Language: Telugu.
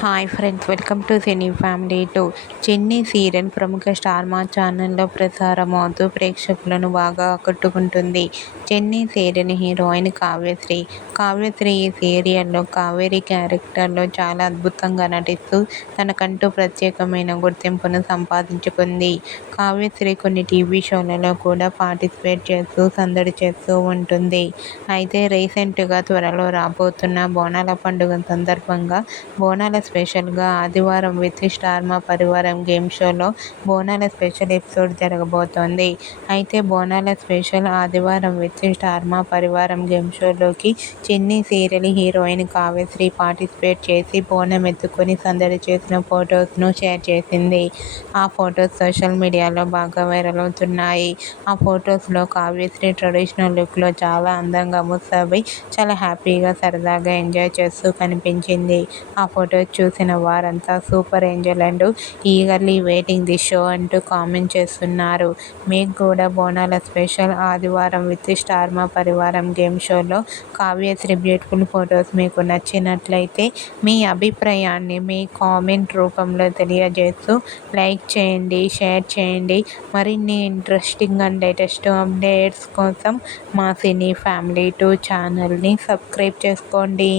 Hi friends, welcome to cine family 2. చెన్నీ serial ప్రముఖ స్టార్ మా ఛానల్లో ప్రసారమవుతూ ప్రేక్షకులను బాగా ఆకట్టుకుంటుంది. చెన్నీ సీరియల్ హీరోయిన్ కావ్యశ్రీ. కావ్యశ్రీ ఈ సీరియల్లో కావేరి క్యారెక్టర్లో చాలా అద్భుతంగా నటిస్తూ తనకంటూ ప్రత్యేకమైన గుర్తింపును సంపాదించుకుంది. కావ్యశ్రీ కొన్ని టీవీ షోలలో కూడా పార్టిసిపేట్ చేస్తూ సందడి చేస్తూ ఉంటుంది. అయితే రీసెంట్గా త్వరలో రాబోతున్న బోనాల పండుగ సందర్భంగా బోనాల స్పెషల్గా ఆదివారం విత్ స్టార్ మా పరివారం గేమ్ షోలో బోనాల స్పెషల్ ఎపిసోడ్ జరగబోతోంది. అయితే బోనాల స్పెషల్ ఆదివారం విత్ స్టార్ మా పరివారం game షోలోకి చెన్నీ serial heroine Kavyasri participate చేసి బోనం ఎత్తుకొని సందడి చేసిన ఫొటోస్ను షేర్ చేసింది. ఆ ఫొటోస్ సోషల్ మీడియాలో బాగా వైరల్ అవుతున్నాయి. ఆ ఫొటోస్లో కావ్యశ్రీ ట్రెడిషనల్ లుక్లో చాలా అందంగా ముస్తాబై చాలా హ్యాపీగా సరదాగా ఎంజాయ్ చేస్తూ కనిపించింది. ఆ ఫొటోస్ చూసిన వారంతా super Angel and eagerly waiting the show అంటూ కామెంట్ చేస్తున్నారు. మీకు కూడా బోనాల స్పెషల్ ఆదివారం విత్ స్టార్ మా పరివారం గేమ్ షోలో కావ్యశ్రీ బ్యూటిఫుల్ ఫొటోస్ మీకు నచ్చినట్లయితే మీ అభిప్రాయాన్ని మీ కామెంట్ రూపంలో తెలియజేస్తూ లైక్ చేయండి, షేర్ చేయండి. మరిన్ని ఇంట్రెస్టింగ్ అండ్ లేటెస్ట్ అప్డేట్స్ కోసం మా సినీ ఫ్యామిలీ 2 ఛానల్ని సబ్స్క్రైబ్ చేసుకోండి.